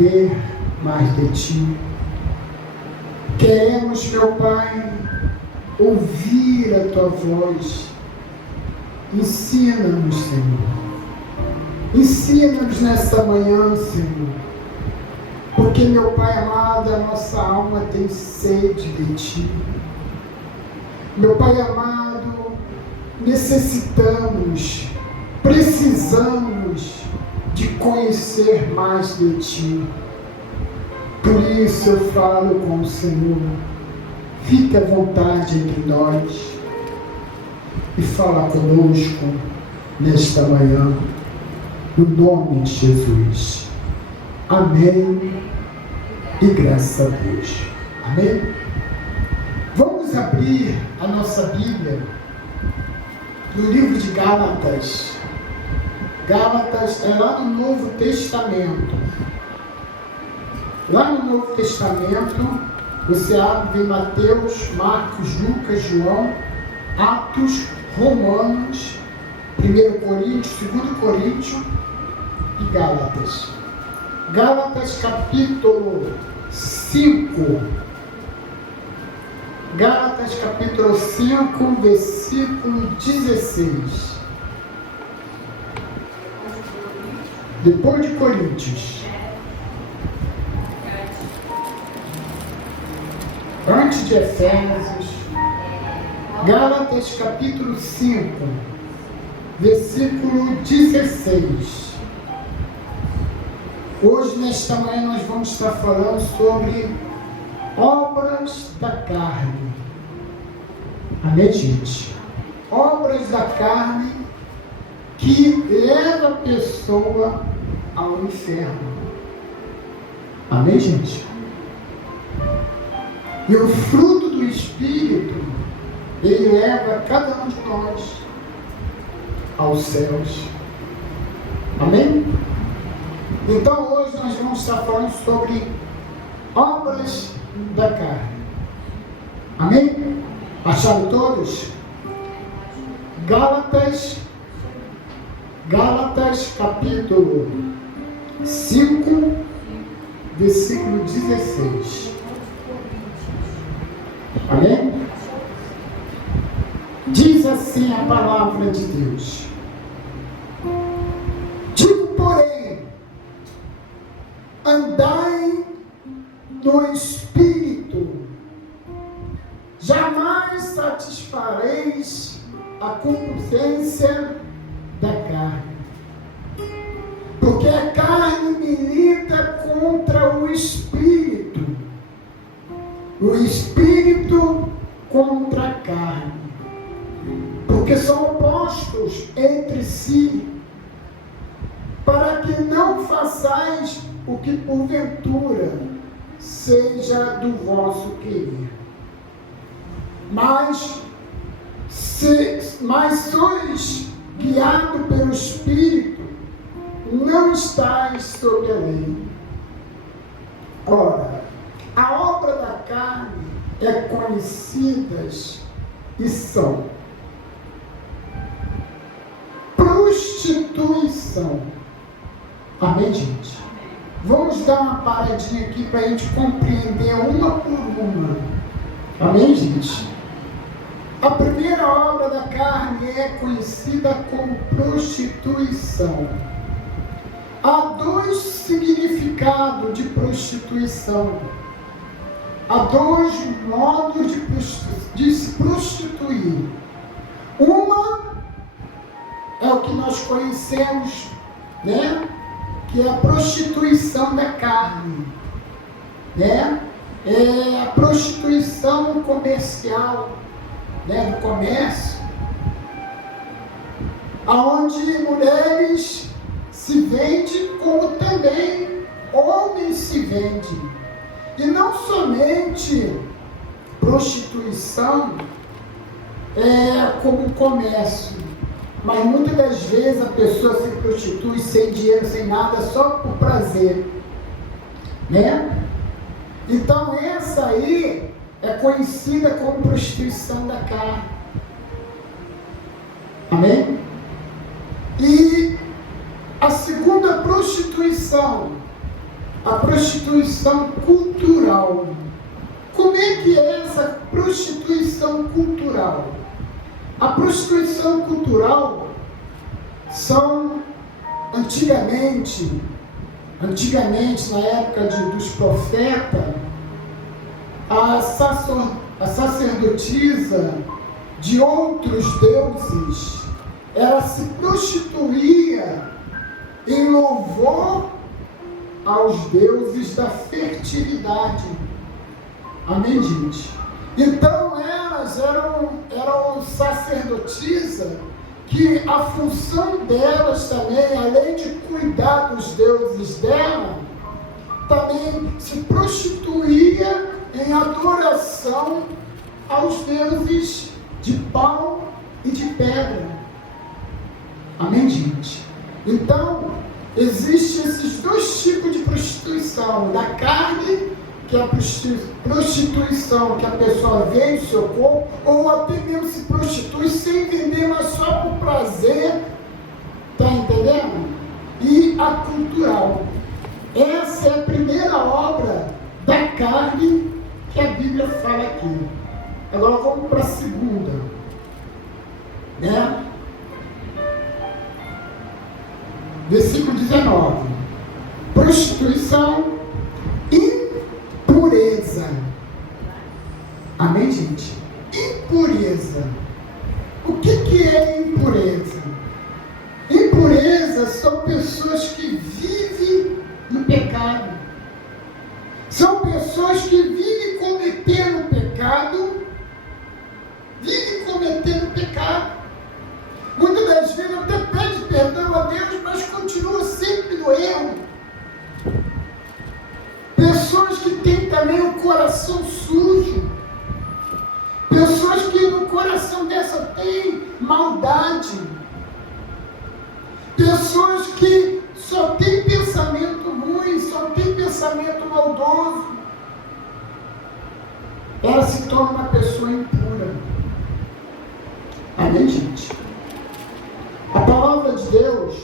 aprender mais de Ti. Queremos, meu Pai, ouvir a Tua voz. Ensina-nos, Senhor. Ensina-nos nesta manhã, Senhor. Porque, meu Pai amado, a nossa alma tem sede de Ti. Meu Pai amado, necessitamos, precisamos de conhecer mais de Ti. Por isso eu falo com o Senhor. Fique à vontade entre nós e fala conosco nesta manhã, no nome de Jesus. Amém e graças a Deus. Amém? Vamos abrir a nossa Bíblia no livro de Gálatas. Gálatas é lá no Novo Testamento. Lá no Novo Testamento, você abre em Mateus, Marcos, Lucas, João, Atos, Romanos, 1 Coríntios, 2 Coríntios e Gálatas. Gálatas capítulo 5. Gálatas capítulo 5, versículo 16. Depois de Coríntios. Antes de Efésios. Gálatas capítulo 5, versículo 16. Hoje, nesta manhã, nós vamos estar falando sobre obras da carne. Amém, gente? Obras da carne que levam a pessoa ao inferno. Amém, gente? E o fruto do Espírito, ele leva cada um de nós aos céus. Amém? Então hoje nós vamos estar falando sobre obras da carne. Amém? Acharam todos? Gálatas capítulo 5, versículo 16. Amém? Diz assim a palavra de Deus. Digo, porém, andai no Espírito, jamais satisfareis a concupiscência da carne. Porque a carne milita contra o Espírito, o Espírito contra a carne, porque são opostos entre si, para que não façais o que porventura seja do vosso querer. Mas sois guiados pelo Espírito, não estáis sob a lei. Ora, a obra da carne é conhecidas e são prostituição. Amém, gente? Vamos dar uma paradinha aqui para a gente compreender uma por uma. Amém, gente? A primeira obra da carne é conhecida como prostituição. Há dois significados de prostituição. Há dois modos de se prostituir. Uma é o que nós conhecemos, né? Que é a prostituição da carne, né? É a prostituição comercial, né? Do comércio, aonde mulheres se vendem, como também homens se vendem. E não somente prostituição como comércio, mas muitas das vezes a pessoa se prostitui sem dinheiro, sem nada, só por prazer, né? Então essa aí é conhecida como prostituição da carne. Amém? E a segunda prostituição a prostituição cultural. Como é que é essa prostituição cultural? A prostituição cultural são, antigamente, na época dos profetas, a sacerdotisa de outros deuses, ela se prostituía em louvor aos deuses da fertilidade. Amém, gente? Então elas eram sacerdotisas que a função delas também, além de cuidar dos deuses dela, também se prostituía em adoração aos deuses de pau e de pedra. Amém, gente? Então, existem esses dois tipos de prostituição: da carne, que é a prostituição que a pessoa vende o seu corpo, ou até mesmo se prostitui sem vender, mas só por prazer, tá entendendo? E a cultural. Essa é a primeira obra da carne que a Bíblia fala aqui. Agora vamos para a segunda, né? Versículo 19. Prostituição, impureza. Amém, gente? Impureza. O que é impureza? Impureza são pessoas que vivem no pecado. São pessoas que vivem cometendo pecado. Muitas das vezes até pede perdão a Deus, mas continua sempre no erro. Pessoas que têm também o coração sujo. Pessoas que no coração dessa têm maldade. Pessoas que só têm pensamento ruim, só têm pensamento maldoso. Ela se torna uma pessoa impura. Amém, gente? A palavra de Deus,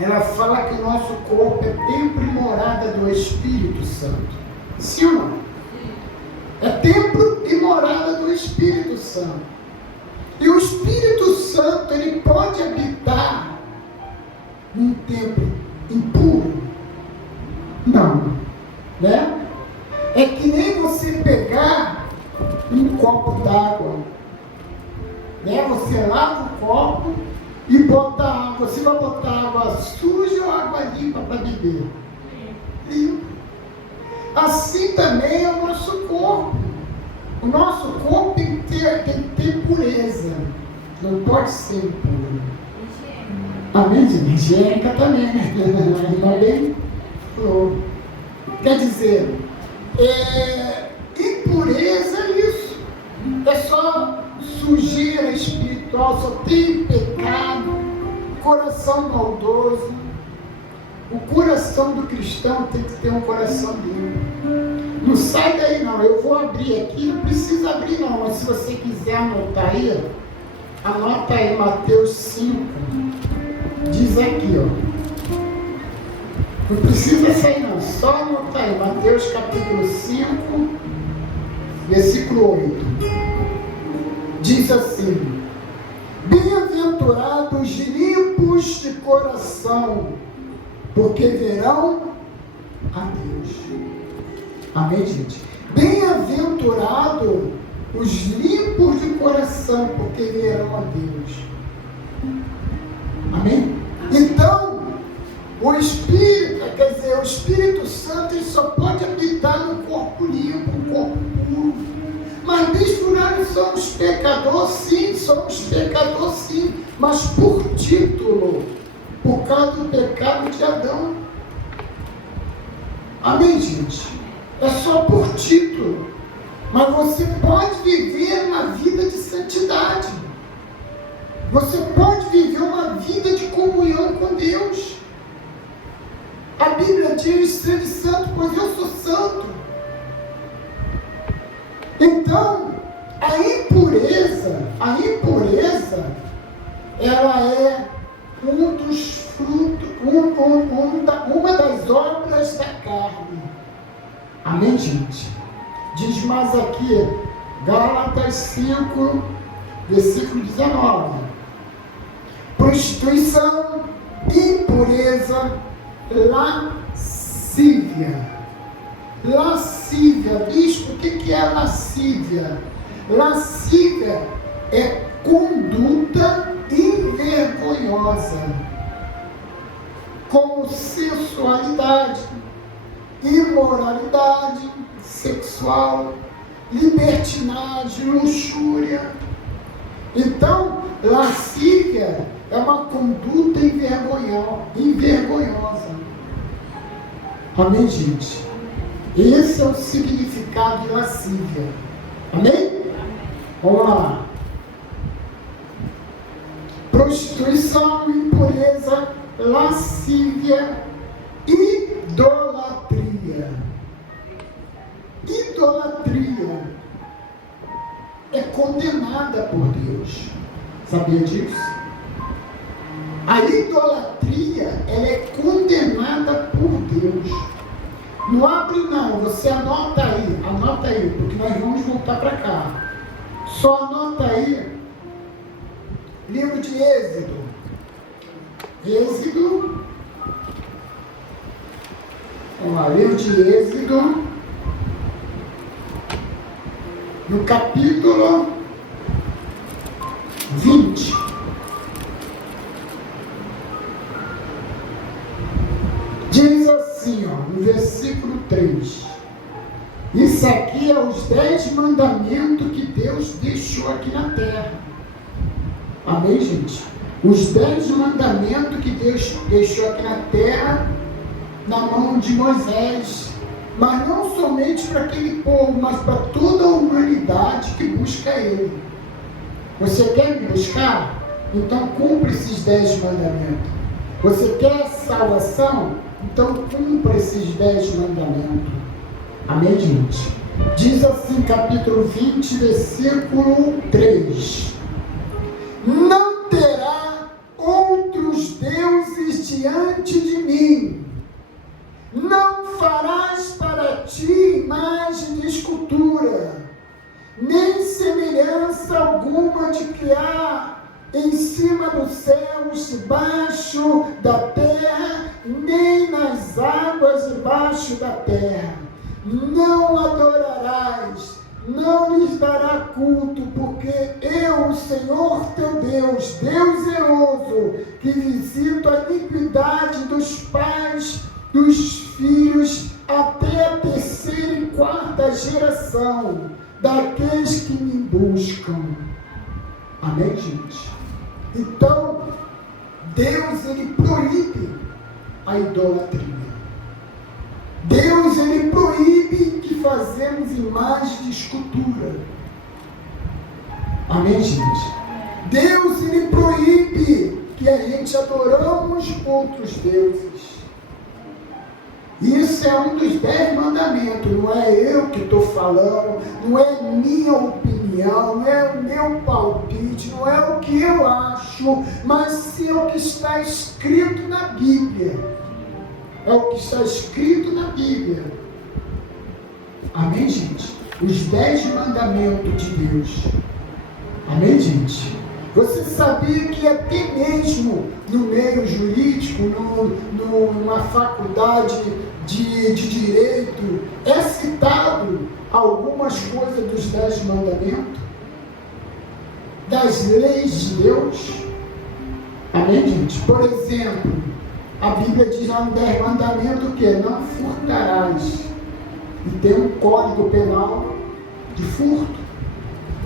ela fala que o nosso corpo é templo e morada do Espírito Santo. Sim ou não? É templo e morada do Espírito Santo. E o Espírito Santo, ele pode habitar num templo impuro? Não. Né? É que nem você pegar um copo d'água. Né? Você lava o copo e bota água. Você vai botar água suja ou água limpa para beber? Limpa. Assim também é o nosso corpo. O nosso corpo tem que ter pureza. Não pode ser impuro. Amém, gente? Higiênica também, né? Ainda bem? Quer dizer, impureza é isso. É só sujeira espiritual, só tem pecado, coração maldoso. O coração do cristão tem que ter um coração limpo. Não sai daí não, eu vou abrir aqui, não precisa abrir não, mas se você quiser anotar aí, anota aí Mateus 5, diz aqui, ó. Não precisa sair não, só anotar aí, Mateus capítulo 5, versículo 8. Diz assim: bem-aventurados limpos de coração, porque verão a Deus. Amém, gente? Bem-aventurado os limpos de coração, porque verão a Deus. Amém? Então, o Espírito Santo, ele só pode habitar no corpo limpo, no corpo puro. Mas misturados somos pecadores, sim, mas por título, por causa do pecado de Adão. Amém, gente? É só por título. Mas você pode viver uma vida de santidade. Você pode viver uma vida de comunhão com Deus. A Bíblia diz: sede santo, pois eu sou santo. Então, a impureza, ela é um dos frutos, uma das obras da carne. Amém, gente? Diz mais aqui, Gálatas 5, versículo 19. Prostituição, impureza, lascívia. Lascívia, bispo, o que é lascívia? Lascívia é conduta envergonhosa, como sensualidade, imoralidade sexual, libertinagem, luxúria. Então, lascívia é uma conduta envergonhosa. Amém, gente? Esse é o significado de lascívia. Amém? Vamos lá. Prostituição, impureza, lascívia, idolatria. Idolatria é condenada por Deus. Sabia disso? A idolatria, ela é condenada por Deus. Não abre não, você anota aí, porque nós vamos voltar para cá. Só anota aí, livro de Êxodo. Vamos lá, livro de Êxodo, no capítulo 20. Diz assim, no versículo 3. Isso aqui é os 10 mandamentos que Deus deixou aqui na terra. Amém, gente? Os 10 mandamentos que Deus deixou aqui na terra, na mão de Moisés. Mas não somente para aquele povo, mas para toda a humanidade que busca Ele. Você quer me buscar? Então cumpra esses 10 mandamentos. Você quer salvação? Então cumpra esses 10 mandamentos. Amém, gente? Diz assim, capítulo 20, versículo 3. Não terá outros deuses diante de mim. Não farás para ti imagem de escultura, nem semelhança alguma de criar em cima dos céus, debaixo da terra, nem nas águas debaixo da terra. Não adorarás, não lhes dará culto, porque eu, o Senhor teu Deus, Deus zeloso, que visito a iniquidade dos pais, dos filhos, até a 3ª e 4ª geração, daqueles que me buscam. Amém, gente? Então, Deus, Ele proíbe a idolatria. Deus, Ele proíbe que fazemos imagem de escultura. Amém, gente? Deus, Ele proíbe que a gente adoramos outros deuses. Isso é um dos 10 mandamentos. Não é eu que estou falando, não é minha opinião, não é o meu palpite, não é o que eu acho, mas é o que está escrito na Bíblia. É o que está escrito na Bíblia. Amém, gente? Os 10 mandamentos de Deus. Amém, gente? Você sabia que até mesmo no meio jurídico, numa faculdade de direito, é citado algumas coisas dos 10 mandamentos? Das leis de Deus? Amém, gente? Por exemplo, a Bíblia diz lá no 10 mandamentos que não furtarás. E tem um código penal de furto.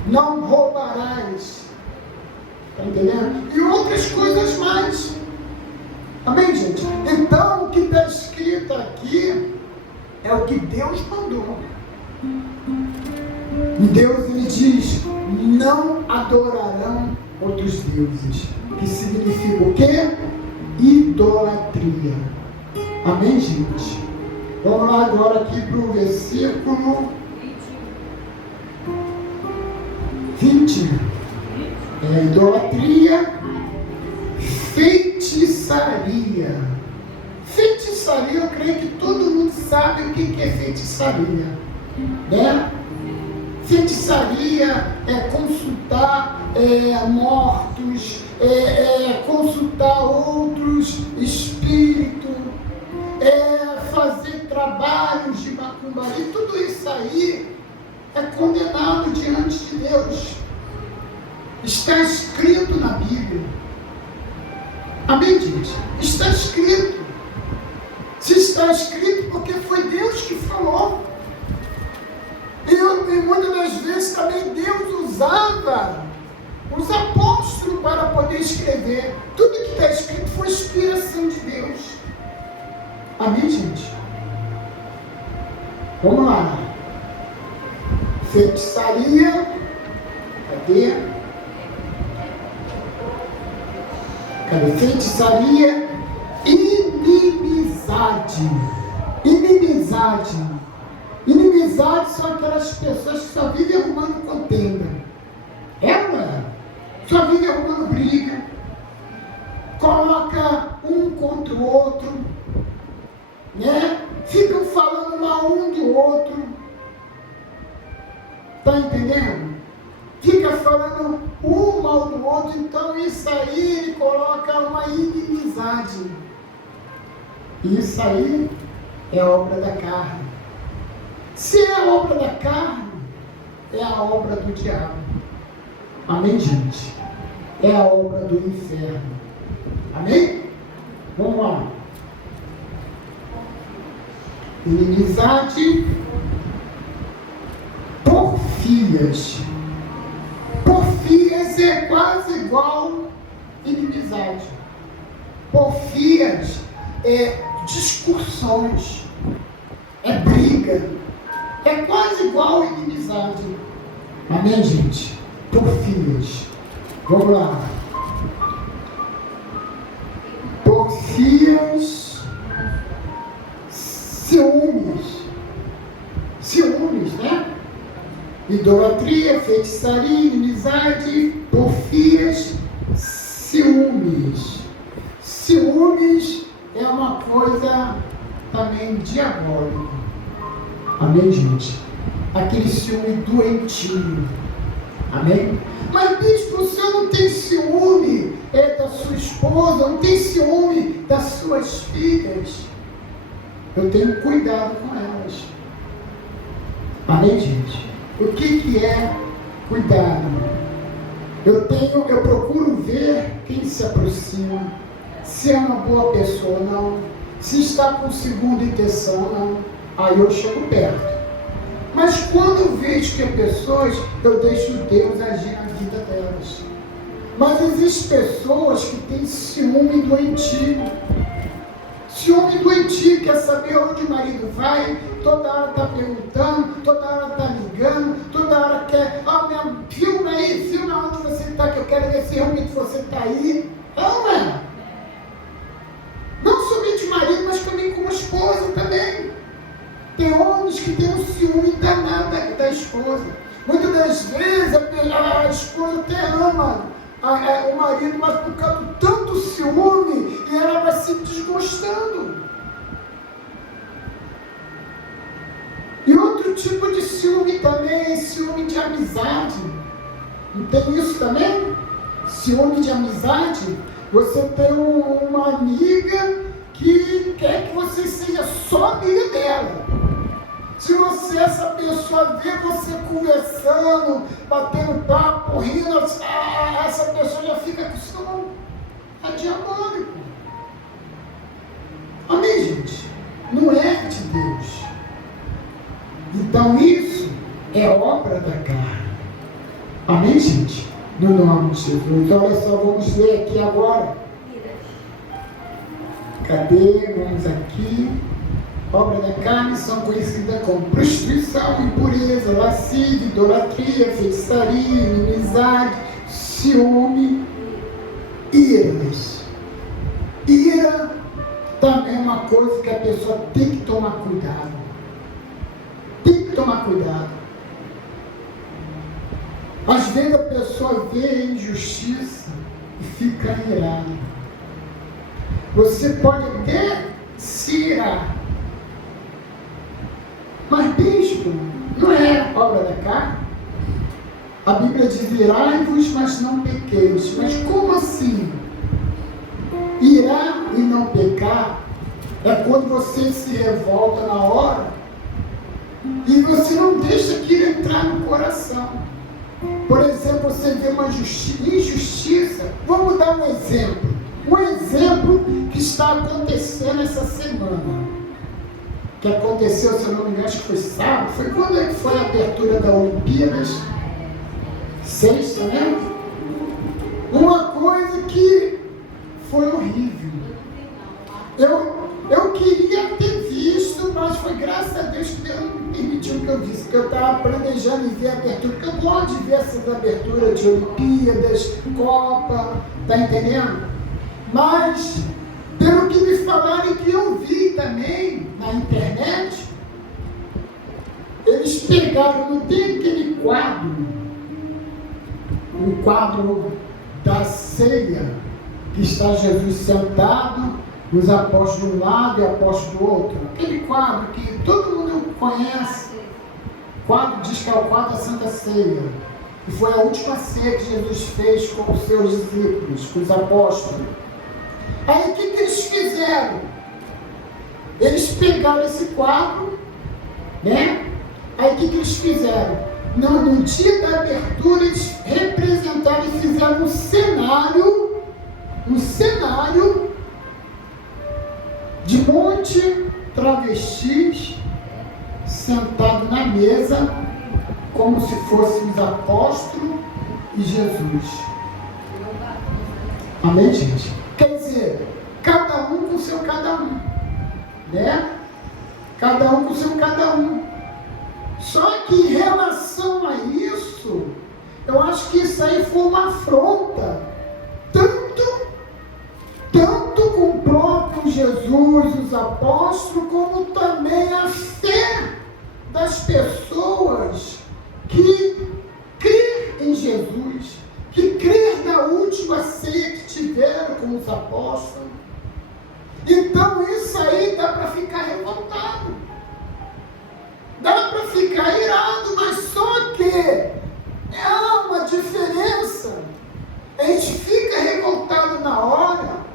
Não roubarás. Está entendendo? E outras coisas mais. Amém, gente? Então, o que está escrito aqui é o que Deus mandou. E Deus, Ele diz, não adorarão outros deuses. Que significa o quê? Idolatria. Amém, gente? Vamos lá agora aqui para o versículo 20. Idolatria, feitiçaria. Feitiçaria. feitiçaria, eu creio que todo mundo sabe o que é feitiçaria, né? Feitiçaria é consultar mortos, consultar outros espíritos, fazer trabalhos de macumbaria. Tudo isso aí é condenado diante de Deus. Está escrito na Bíblia. Amém, gente? Está escrito. Se está escrito, porque foi Deus que falou. E muitas das vezes também Deus usava os apóstolos para poder escrever. Tudo que está escrito foi inspiração de Deus. Amém, gente? Vamos lá. Feitiçaria. Cadê? Feitiçaria. Inimizade. Inimizade são aquelas pessoas que só vivem arrumando contenda. Só vive arrumando briga. Coloca um contra o outro, né? Ficam falando mal um do outro. Tá entendendo? Fica falando um mal do outro. Então isso aí ele coloca uma inimizade. Isso aí é obra da carne. Se é a obra da carne, é a obra do diabo. Amém, gente? É a obra do inferno. Amém? Vamos lá. Inimizade. Porfias. Porfias é quase igual inimizade. Porfias é discussões, é briga, é quase igual a inimizade. Amém, gente? Porfias. Vamos lá. Porfias, ciúmes, né? Idolatria, feitiçaria, inimizade, porfias, ciúmes. Ciúmes é uma coisa também diabólica. Amém, gente? Aquele ciúme doentio. Amém? Mas, bispo, o senhor não tem ciúme da sua esposa, não tem ciúme das suas filhas? Eu tenho cuidado com elas. Amém, gente? O que é cuidado? Eu procuro ver quem se aproxima, se é uma boa pessoa ou não, se está com segunda intenção ou não. Aí eu chego perto. Mas quando eu vejo que é pessoas, eu deixo Deus agir na vida delas. Mas existem pessoas que têm ciúme doentio. Ciúme doentio, quer saber onde o marido vai, toda hora está perguntando, toda hora está ligando, toda hora quer, filma aí, filma onde você está, que eu quero ver se realmente você está aí. Não é? Não somente o marido, mas também com a esposa também. Tem homens que têm um ciúme danado da esposa. Muitas das vezes a esposa até ama o marido, mas por causa de tanto ciúme, e ela vai se desgostando. E outro tipo de ciúme também é ciúme de amizade. Não tem isso também? Ciúme de amizade. Você tem uma amiga que quer que você seja só amiga dela. Se essa pessoa vê você conversando, batendo papo, rindo, essa pessoa já fica com ciúme. É diabólico. Amém, gente? Não é de Deus. Então isso é obra da carne. Amém, gente? No nome de Jesus. Olha só, vamos ler aqui agora. Cadê? Vamos aqui. Obra da carne são conhecidas como prostituição, impureza, lascívia, idolatria, feitiçaria, inimizade, ciúme, iras. Ira também é uma coisa que a pessoa tem que tomar cuidado. Tem que tomar cuidado. Às vezes a pessoa vê a injustiça e fica irada. Você pode até se irar. Mas bispo, não é obra da carne? A Bíblia diz: irai-vos, mas não pequeis. Mas como assim? Irar e não pecar é quando você se revolta na hora e você não deixa aquilo entrar no coração. Por exemplo, você vê uma injustiça. Vamos dar um exemplo. Um exemplo que está acontecendo essa semana. Que aconteceu, se eu não me engano, acho que foi sábado. Foi quando é que foi a abertura da Olimpíadas? Sexta, né? Uma coisa que foi horrível. Eu queria ter visto, mas foi graças a Deus que Deus me permitiu que eu visse, porque eu estava planejando em ver a abertura, porque eu gosto de ver essas aberturas de Olimpíadas, Copa, tá entendendo? Mas, pelo que me falaram e que eu vi também na internet, eles pegaram, não tem aquele quadro, um quadro da ceia, que está Jesus sentado, os apóstolos de um lado e apóstolos do outro. Aquele quadro que todo mundo conhece. O quadro diz que é o quadro da Santa Ceia. E foi a última ceia que Jesus fez com os seus discípulos, com os apóstolos. Aí o que eles fizeram? Eles pegaram esse quadro, né? Aí o que eles fizeram? No dia da abertura, eles representaram e fizeram um cenário de um monte de travestis sentados na mesa, como se fossem os apóstolos e Jesus. Amém, gente? Quer dizer, cada um com seu cada um, né? Cada um com seu cada um. Só que em relação a isso, eu acho que isso aí foi uma afronta, tanto com o próprio Jesus, os apóstolos, como também a fé das pessoas que crê em Jesus, que crê na última ceia que tiveram com os apóstolos. Então isso aí dá para ficar revoltado, dá para ficar irado, mas só que há uma diferença. A gente fica revoltado na hora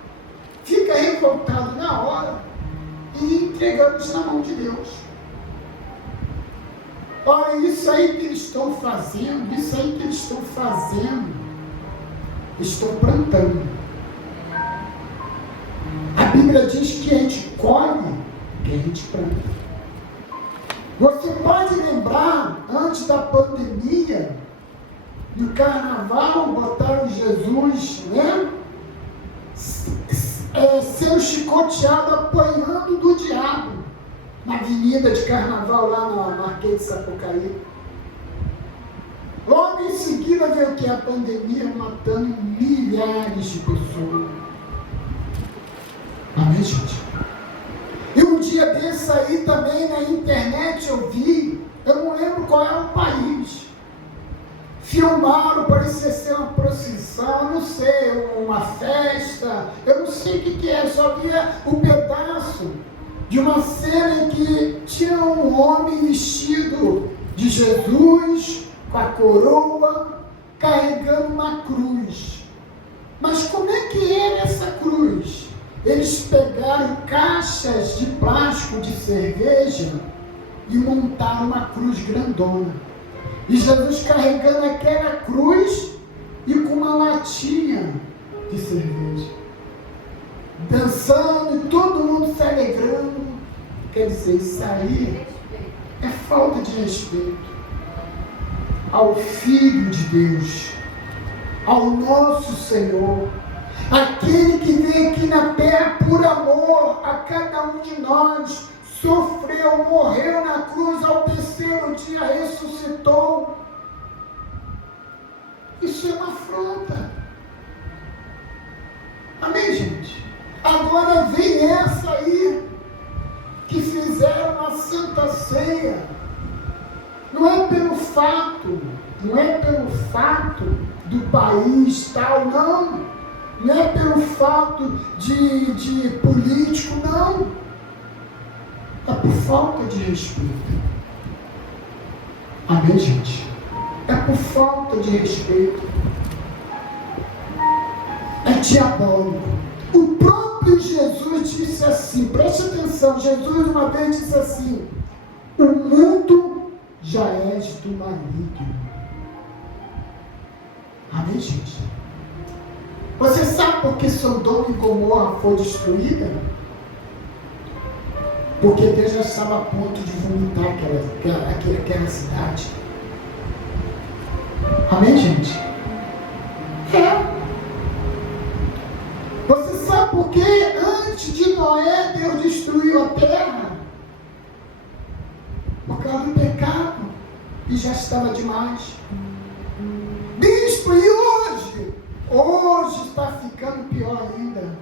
e entregamos na mão de Deus. Olha, isso aí que eles estão fazendo, estão plantando. A Bíblia diz que a gente colhe o que a gente planta. Você pode lembrar, antes da pandemia, no carnaval, botaram Jesus, né? Sendo chicoteado, apanhando do diabo, na avenida de carnaval, lá na Marquês de Sapucaí. Logo em seguida veio que a pandemia matando milhares de pessoas. Amém, gente? E um dia desse aí também na internet eu vi, eu não lembro qual era o país. Filmaram, parecia ser uma procissão, eu não sei, uma festa, eu não sei o que é, só via um pedaço de uma cena em que tinha um homem vestido de Jesus, com a coroa, carregando uma cruz. Mas como é que era essa cruz? Eles pegaram caixas de plástico de cerveja e montaram uma cruz grandona. E Jesus carregando aquela cruz e com uma latinha de cerveja. Dançando e todo mundo se alegrando. Quer dizer, isso aí é falta de respeito ao Filho de Deus, ao nosso Senhor, aquele que veio aqui na terra por amor a cada um de nós, sofreu, morreu na cruz, ao terceiro dia ressuscitou. Isso é uma afronta. Amém, gente? Agora vem essa aí, que fizeram a Santa Ceia. Não é pelo fato do país tal, não. Não é pelo fato de político, não. é por falta de respeito. Amém, gente? É por falta de respeito. É diabólico. O próprio Jesus disse assim, preste atenção, Jesus uma vez disse assim: o mundo já és do maligno. Amém, gente? Você sabe por que Sodoma e Gomorra foi destruída? Porque Deus já estava a ponto de vomitar aquela cidade. Amém, gente? Você sabe por que antes de Noé Deus destruiu a terra? Por causa do pecado, e já estava demais. Bispo, e hoje? Hoje está ficando pior ainda.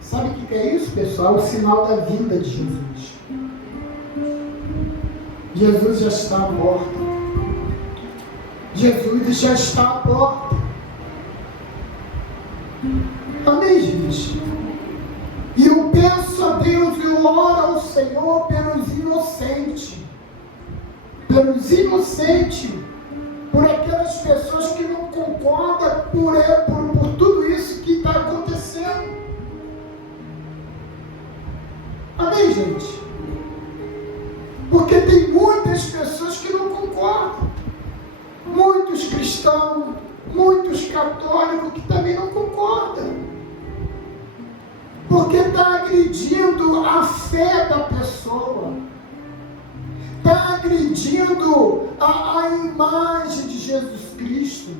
Sabe o que é isso, pessoal? O sinal da vinda de Jesus. Jesus já está morto. Jesus já está à porta. Amém, gente? E eu peço a Deus e eu oro ao Senhor pelos inocentes. Pelos inocentes. Por aquelas pessoas que não concordam por tudo isso que está acontecendo. Amém, gente? Porque tem muitas pessoas que não concordam. Muitos cristãos, muitos católicos que também não concordam. Porque está agredindo a fé da pessoa. Está agredindo a imagem de Jesus Cristo.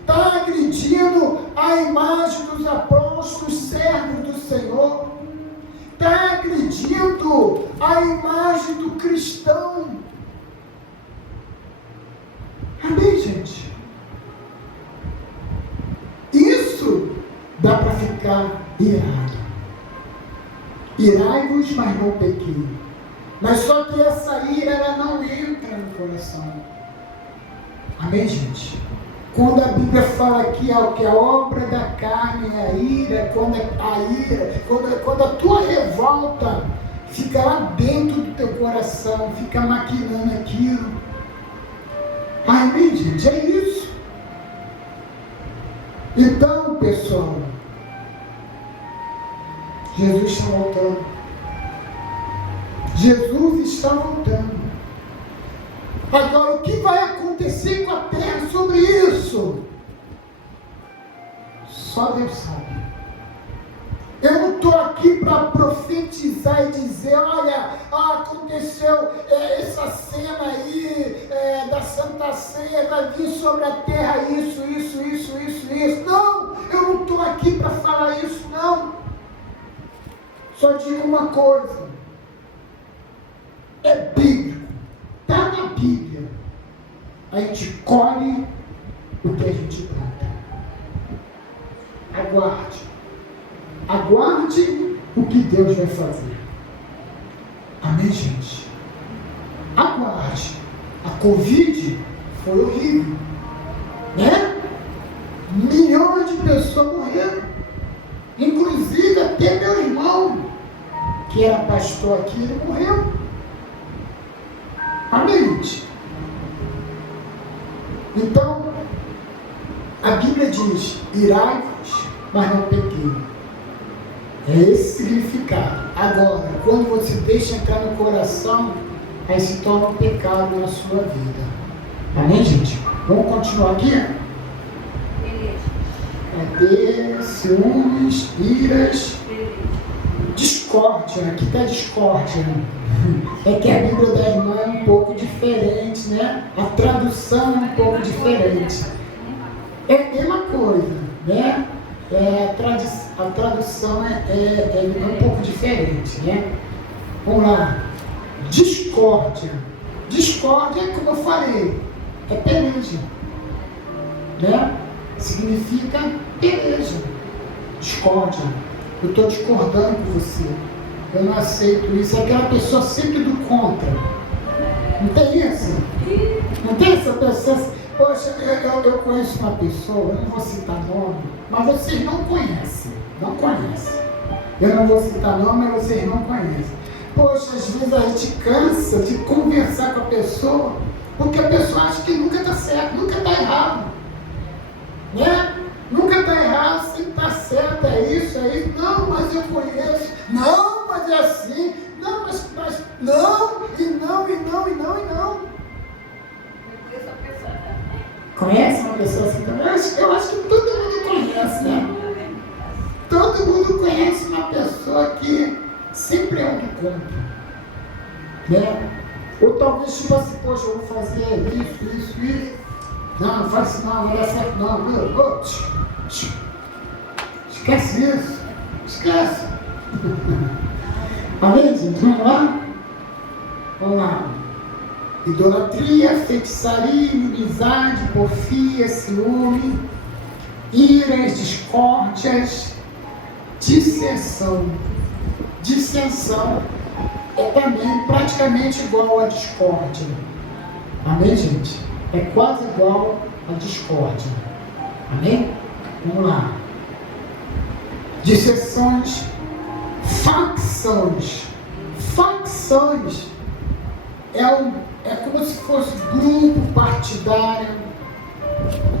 Está agredindo a imagem dos apóstolos, servos do Senhor. Está agredindo a imagem do cristão. Amém, gente? Isso dá para ficar irado. Irai-vos, mas não pequei. Mas só que essa ira, ela não entra no coração. Amém, gente? Quando a Bíblia fala que a obra da carne é a ira, quando a tua revolta fica lá dentro do teu coração, fica maquinando aquilo. Amém, gente? É isso. Então, pessoal, Jesus está voltando. Jesus está voltando. Agora, o que vai acontecer com a terra sobre isso? Só Deus sabe. Eu não estou aqui para profetizar e dizer, olha, aconteceu essa cena aí da Santa Ceia, vai vir sobre a terra isso. Não, eu não estou aqui para falar isso, não. Só digo uma coisa. É bíblico. Está na Bíblia. A gente colhe o que a gente planta. Aguarde. Aguarde o que Deus vai fazer. Amém, gente? Aguarde. A Covid foi horrível. Né? Milhões de pessoas morreram. Inclusive até meu irmão, que era pastor aqui, ele morreu. Amém? Então, a Bíblia diz, irai-vos, mas não pequei. É esse significado. Agora, quando você deixa entrar no coração, aí se torna um pecado na sua vida. Amém, gente? Vamos continuar aqui? Beleza. Ciúmes, iras, discórdia. Aqui está discórdia. É que a Bíblia da irmã é um pouco diferente, né? A tradução é um pouco diferente. É a mesma coisa, né? A tradução é um pouco diferente, né? Vamos lá. Discórdia. Discórdia, como eu falei, é peleja, né? Significa peleja. Discórdia. Eu estou discordando com você. Eu não aceito isso. É aquela pessoa sempre do contra. Não tem isso? Não tem essa pessoa? Poxa, eu conheço uma pessoa, eu não vou citar nome, mas vocês não conhecem. Não conhecem. Eu não vou citar nome, mas vocês não conhecem. Poxa, às vezes a gente cansa de conversar com a pessoa, porque a pessoa acha que nunca está certo, nunca está errado. Né? Nunca está errado, sempre está certo, é isso. Não, mas eu conheço. Não, mas é assim. Não, mas não, e não. Conhece uma pessoa assim também? Eu acho que todo mundo conhece, né? Todo mundo conhece uma pessoa que sempre é o que conta. Né? Ou talvez tipo assim, poxa, eu vou fazer isso. Não faz isso não, vai dar certo não. Esquece isso. Esquece. Amém, gente? Vamos lá. Idolatria, feitiçaria, inimizade, porfia, ciúme, iras, discórdias, dissensão. Dissensão é também praticamente igual à discórdia. Amém, gente? É quase igual à discórdia. Amém? Vamos lá. Dissensões, facções. Facções é como se fosse grupo partidário.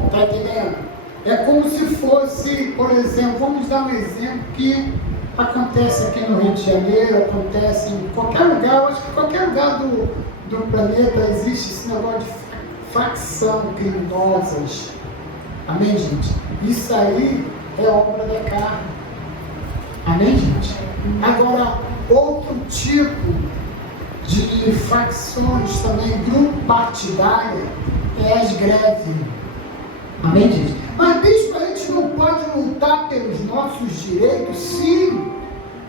Está entendendo? É como se fosse, por exemplo, vamos dar um exemplo que acontece aqui no Rio de Janeiro, acontece em qualquer lugar, acho que em qualquer lugar do planeta existe esse negócio de facção criminosas. Amém, gente? Isso aí é obra da carne. Amém, gente? Agora, outro tipo de facções também, grupo partidário, é as greves. Amém, gente? Mas bispo, a gente não pode lutar pelos nossos direitos? Sim,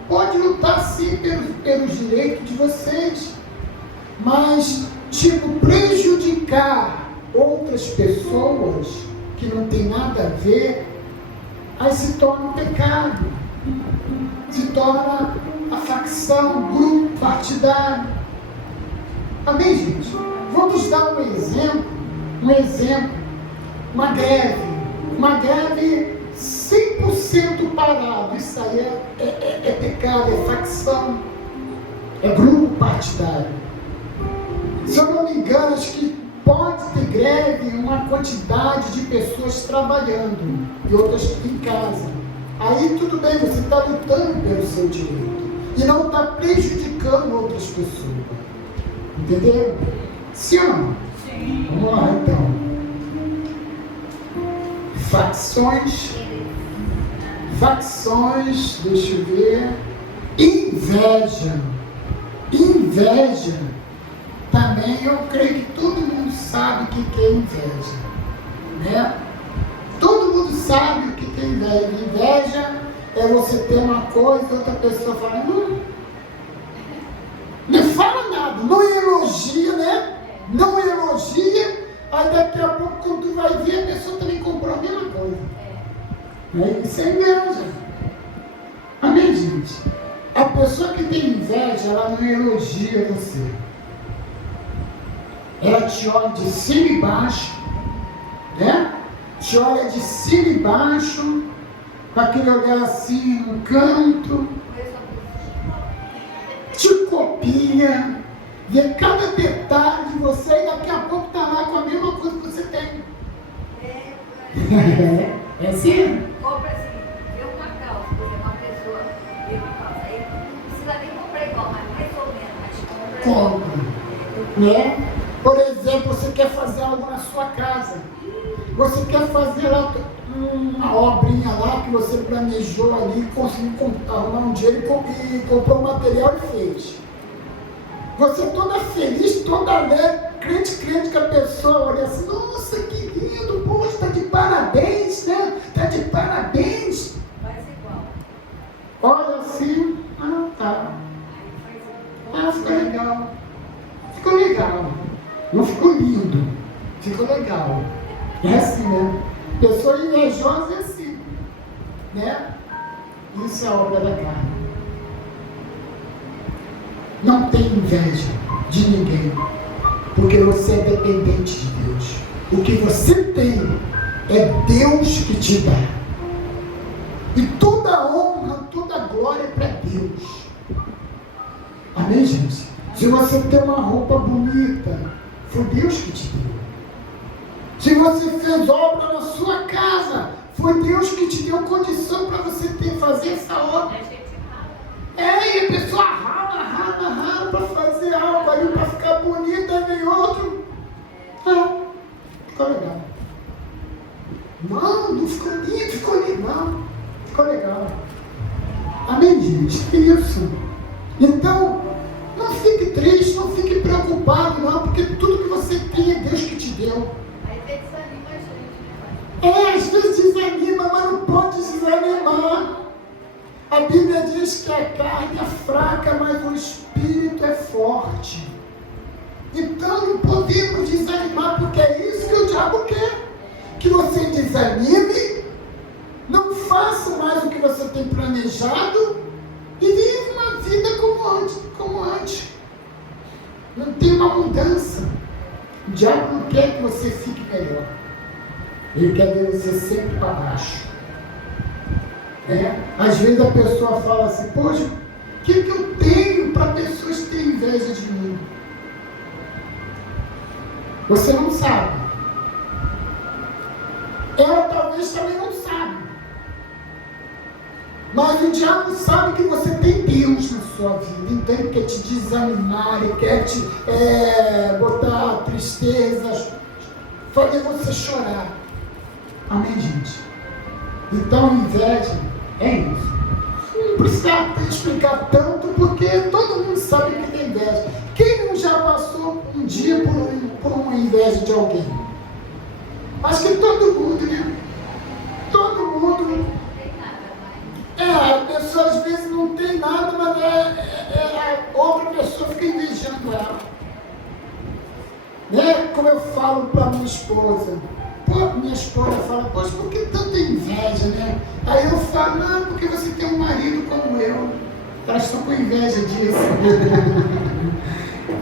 pode lutar sim pelos direitos de vocês. Mas, tipo, prejudicar outras pessoas que não tem nada a ver, aí se torna um pecado. Se torna a facção, grupo partidário. Amém, gente? Vamos dar um exemplo, uma greve 100% parado. Isso aí é pecado, é facção, é grupo partidário. Se eu não me engano, acho que pode ter greve uma quantidade de pessoas trabalhando e outras em casa. Aí tudo bem, você está lutando pelo seu direito e não está prejudicando outras pessoas. Entendeu? Sim ou não? Sim. Vamos lá então. Facções, deixa eu ver. Inveja. Também eu creio que todo mundo sabe o que é inveja. Né? Todo mundo sabe o que é inveja. Inveja é você ter uma coisa e outra pessoa fala, não fala nada, não elogia, né? Não elogia, aí daqui a pouco, quando tu vai ver, a pessoa também comprou a mesma coisa. Isso é inveja. Amém, gente? A pessoa que tem inveja, ela não elogia você. Ela te olha de cima e baixo, né? Te olha de cima e baixo, com aquele olhar assim no canto, te copia, vê cada detalhe de você e daqui a pouco está lá com a mesma coisa que você tem. É assim? Compra assim, eu uma calça, por exemplo, uma pessoa vê uma calça, aí não precisa nem comprar igual, mas mais ou menos, mas compra. Né? Por exemplo, você quer fazer algo na sua casa, você quer fazer lá uma obrinha lá que você planejou ali, conseguiu arrumar um dinheiro e comprou o material e fez. Você toda feliz, toda alegre, crente que a pessoa olha assim, nossa, que lindo, poxa, está de parabéns, né? Está de parabéns. Faz igual. Olha assim, tá. Ficou legal. Ficou legal. Não ficou lindo, ficou legal. É assim, né? Pessoa invejosa é assim, né? Isso é a obra da carne. Não tem inveja de ninguém, porque você é dependente de Deus. O que você tem é Deus que te dá. E toda honra, toda glória glória é para Deus. Amém, gente? Se você tem uma roupa bonita, foi Deus que te deu. Se você fez obra na sua casa, foi Deus que te deu condição para você fazer essa obra. E a pessoa rala para fazer algo ali, para ficar bonita, vem outro. Não, ficou legal. Não ficou lindo, ficou legal. Ficou legal. Amém, gente? Que isso? Então, não fique triste, não fique preocupado, não, porque tudo que você tem é Deus que te deu. Aí desanima a gente, né? Às vezes desanima, mas não pode desanimar. A Bíblia diz que a carne é fraca, mas o espírito é forte. Então não podemos desanimar, porque é isso que o diabo quer. Que você desanime, não faça mais o que você tem planejado e vive uma vida como antes. Não tem uma mudança. O diabo não quer que você fique melhor. Ele quer ver você sempre para baixo. Às vezes a pessoa fala assim, poxa, o que eu tenho para pessoas terem inveja de mim? Você não sabe. Ela talvez também não sabe. Mas o diabo sabe que você tem Deus na sua vida. Então ele quer te desanimar, ele quer te botar tristezas, fazer você chorar. Amém, gente? Então inveja é isso. Não precisa explicar tanto, porque todo mundo sabe que tem inveja. Quem não já passou um dia por uma inveja de alguém? Acho que todo mundo, né? Todo mundo. Não tem nada, mas... A pessoa às vezes não tem nada, mas a outra pessoa fica invejando ela. Como eu falo para minha esposa. Minha esposa fala, poxa, por que tanta inveja, né? Aí eu falo, não, porque você tem um marido como eu. Elas estão com inveja disso.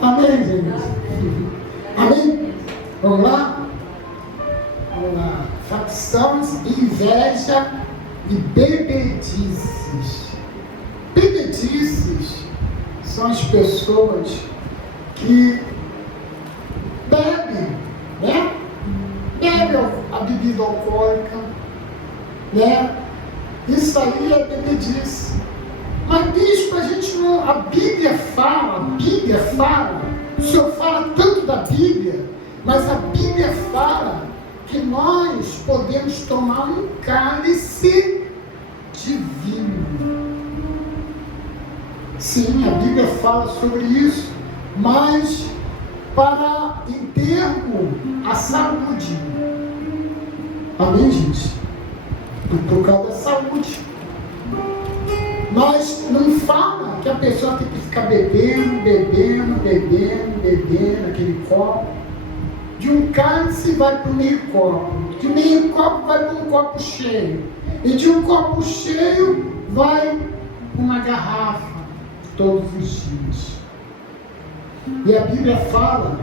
Amém, gente? Amém? Vamos lá? Vamos lá. Facções, inveja e bebedices. Bebedices são as pessoas que bebem, né? Bebe a bebida alcoólica, né? Isso aí é bebedice. Mas bispo, a gente não... A Bíblia fala, o Senhor fala tanto da Bíblia, mas a Bíblia fala que nós podemos tomar um cálice divino. Sim, a Bíblia fala sobre isso, mas para em termo a saúde. Amém, gente? Por causa da saúde. Mas não fala que a pessoa tem que ficar bebendo aquele copo. De um cálice vai para o meio copo. De meio copo vai para um copo cheio. E de um copo cheio vai uma garrafa todos os dias. E a Bíblia fala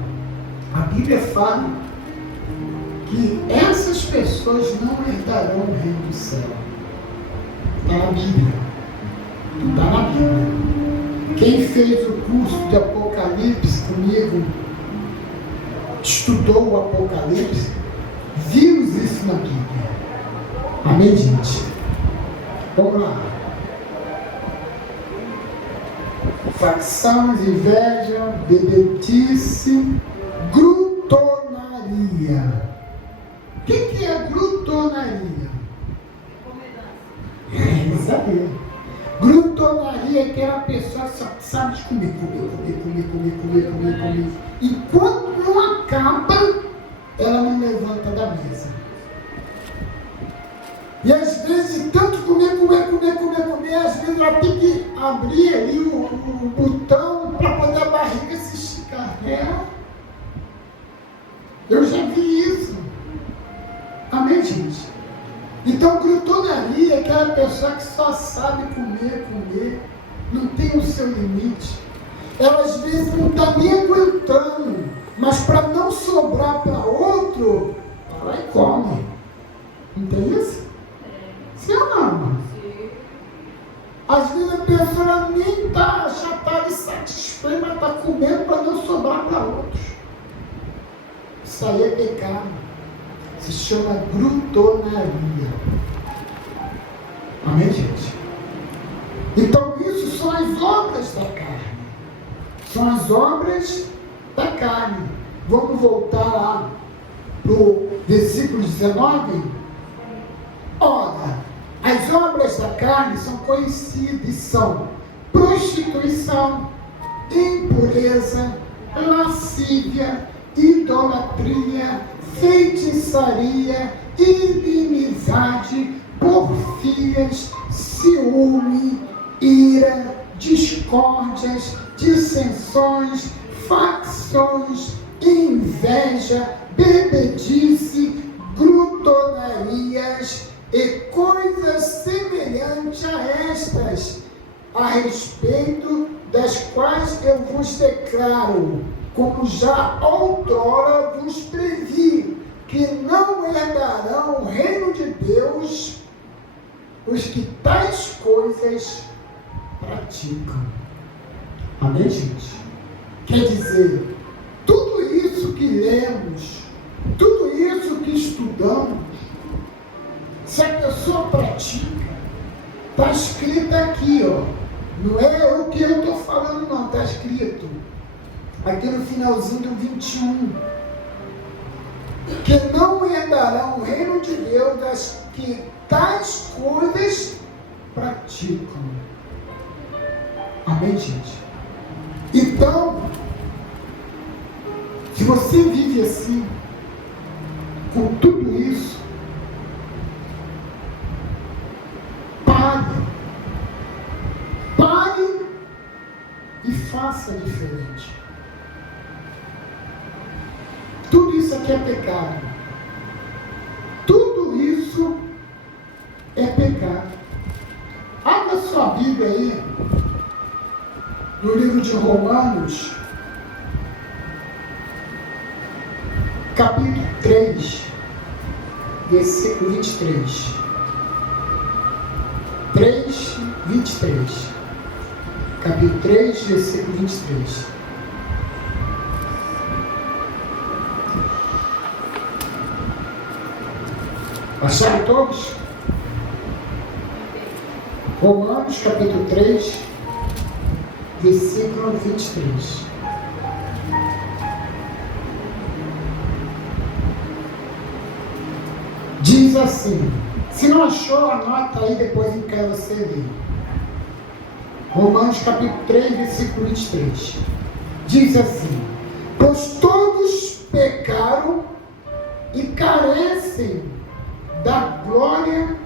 que essas pessoas não herdarão o reino do céu. Está na Bíblia. Está na Bíblia. Quem fez o curso de Apocalipse comigo, estudou o Apocalipse, vimos isso na Bíblia. Amém, gente? Vamos lá. Facções, inveja, bebedice, glutonaria. O que é glutonaria? Isso aí. Glutonaria é aquela pessoa que só sabe de comer. E quando não acaba, ela não levanta da mesa. E às vezes, tanto comer, às vezes ela tem que abrir ali o botão para poder a barriga se esticar. Eu já vi isso. Amém, gente? Então, glutonaria é aquela pessoa que só sabe comer, não tem o seu limite. Ela às vezes não está nem aguentando, mas para não sobrar para outro, ela vai e come. Não tem isso? Sim ou não? Sim. Às vezes a sobrar para outros. Isso aí é pecado. Se chama glutonaria. Amém, gente? Então isso são as obras da carne. São as obras da carne. Vamos voltar lá para o versículo 19. Ora, as obras da carne são conhecidas e são prostituição, impureza, lascívia, idolatria, feitiçaria, inimizade, porfias, ciúme, ira, discórdias, dissensões, facções, inveja, bebedice, glutonarias e coisas semelhantes a estas, a respeito das quais eu vos declaro, como já outrora vos previ, que não herdarão o reino de Deus os que tais coisas praticam. Amém, gente? Quer dizer, tudo isso que lemos, tudo isso que estudamos, se a pessoa pratica, está escrito aqui, ó. Não é o que eu estou falando, não, está escrito aqui no finalzinho do 21, que não herdarão o reino de Deus das que tais coisas praticam. Amém, gente? Então, se você vive assim, com tudo isso, pare e faça diferente. Tudo isso aqui é pecado. Tudo isso é pecado. Abra sua Bíblia aí, no livro de Romanos, capítulo 3, versículo 23. 3, 23. Capítulo 3, versículo 23. Acharam todos? Romanos, capítulo 3, versículo 23. Diz assim, se não achou, anota aí depois em casa você lê. Romanos capítulo 3, versículo 23. Diz assim, pois todos pecaram e carecem da glória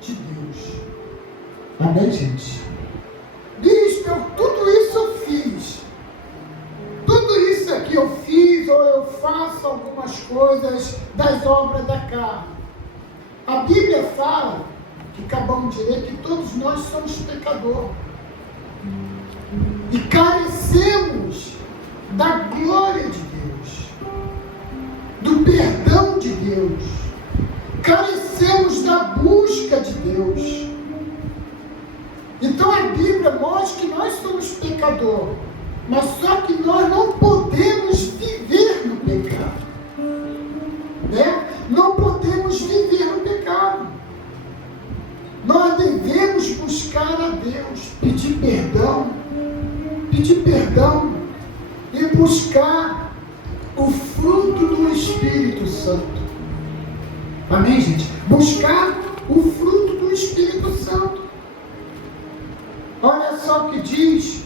de Deus. Amém, gente? Bispo, tudo isso eu fiz. Tudo isso aqui eu fiz, ou eu faço algumas coisas das obras da carne. A Bíblia fala, que acabamos de ler, que todos nós somos pecadores. E carecemos da glória de Deus, do perdão de Deus. Carecemos da busca de Deus. Então a Bíblia mostra que nós somos pecadores, mas só que nós não podemos viver no pecado, né? Não podemos viver no pecado. Nós devemos buscar a Deus, pedir perdão e buscar o fruto do Espírito Santo. Amém, gente? Buscar o fruto do Espírito Santo. Olha só o que diz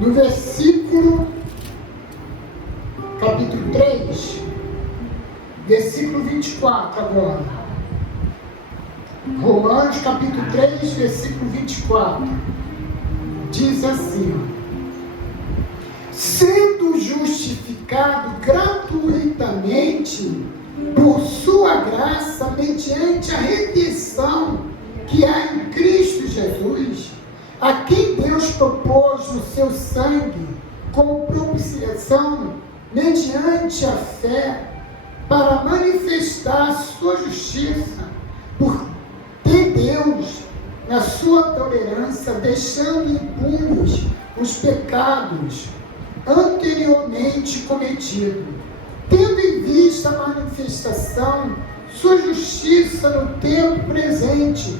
no versículo, capítulo 3, versículo 24 agora. Romanos, capítulo 3, versículo 24. Diz assim, sendo justificado gratuitamente por sua graça, mediante a redenção que há em Cristo Jesus, a quem Deus propôs o seu sangue como propiciação mediante a fé, para manifestar a sua justiça, por ter Deus, na sua tolerância, deixando impunes os pecados anteriormente cometido, tendo em vista a manifestação sua justiça no tempo presente,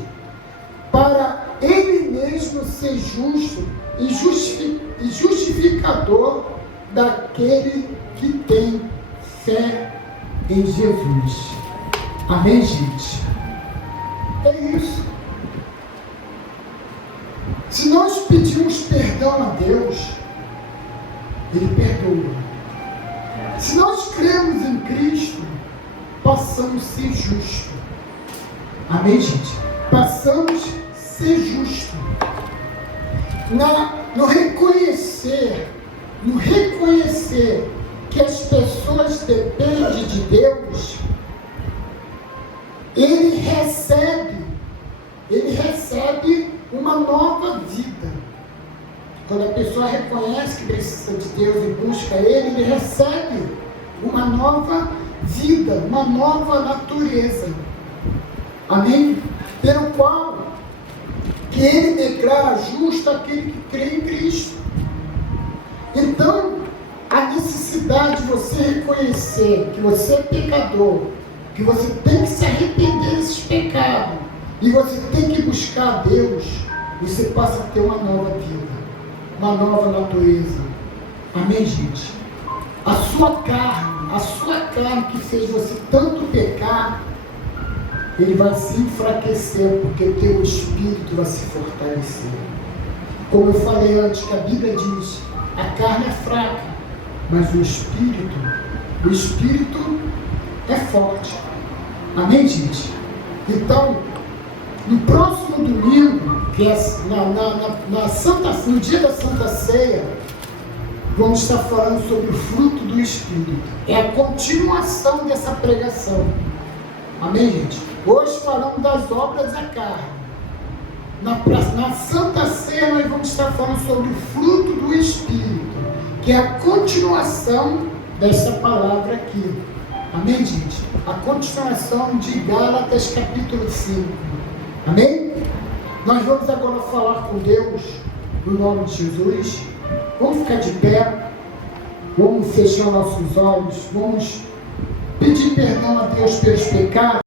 para ele mesmo ser justo e justificador daquele que tem fé em Jesus. Amém, gente? É isso. Se nós pedirmos perdão a Deus, Ele perdoa. Se nós cremos em Cristo, passamos a ser justos. Amém, gente? Passamos a ser justos. No reconhecer que as pessoas dependem de Deus, ele recebe uma nova vida. Quando a pessoa reconhece que precisa de Deus e busca ele recebe uma nova vida, uma nova natureza. Amém? Pelo qual que ele declara justo aquele que crê em Cristo. Então, a necessidade de você reconhecer que você é pecador, que você tem que se arrepender desses pecados, e você tem que buscar a Deus, você passa a ter uma nova vida, uma nova natureza. Amém, gente? A sua carne que fez você tanto pecar, ele vai se enfraquecer, porque o teu espírito vai se fortalecer. Como eu falei antes, que a Bíblia diz, a carne é fraca, mas o espírito é forte. Amém, gente? Então, no próximo domingo, que é no dia da Santa Ceia, vamos estar falando sobre o fruto do Espírito. É a continuação dessa pregação. Amém, gente? Hoje falamos das obras da carne. Na Santa Ceia nós vamos estar falando sobre o fruto do Espírito, que é a continuação dessa palavra aqui. Amém, gente? A continuação de Gálatas capítulo 5. Amém? Nós vamos agora falar com Deus, no nome de Jesus. Vamos ficar de pé, vamos fechar nossos olhos, vamos pedir perdão a Deus pelos pecados.